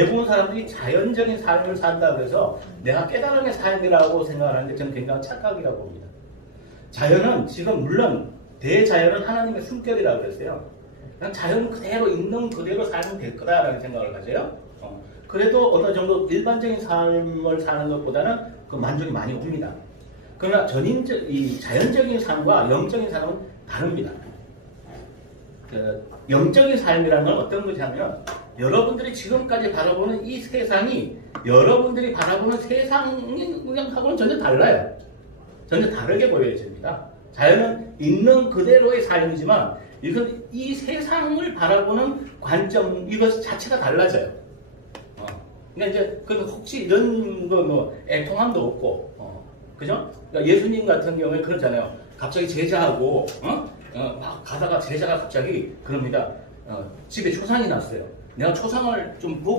대부분 사람들이 자연적인 삶을 산다 그래서 내가 깨달음의 삶이라고 생각을 하는데 저는 굉장히 착각이라고 봅니다. 자연은 지금 물론 대자연은 하나님의 숨결이라고 그랬어요. 그냥 자연 그대로 있는 그대로 살면 될 거다라는 생각을 가져요. 그래도 어느 정도 일반적인 삶을 사는 것보다는 그 만족이 많이 옵니다. 그러나 이 자연적인 삶과 영적인 삶은 다릅니다. 영적인 삶이라는 건 어떤 거냐면 여러분들이 지금까지 바라보는 이 세상이 여러분들이 바라보는 세상하고는 전혀 달라요. 전혀 다르게 보여집니다. 자연은 있는 그대로의 삶이지만 이건 이 세상을 바라보는 관점 이것 자체가 달라져요. 그러니까 이제 혹시 이런 거 뭐 애통함도 없고, 그죠? 그러니까 예수님 같은 경우에 그렇잖아요. 갑자기 제자하고 막 가다가 제자가 갑자기 그럽니다. 집에 초상이 났어요. 내가 초상을 좀 보고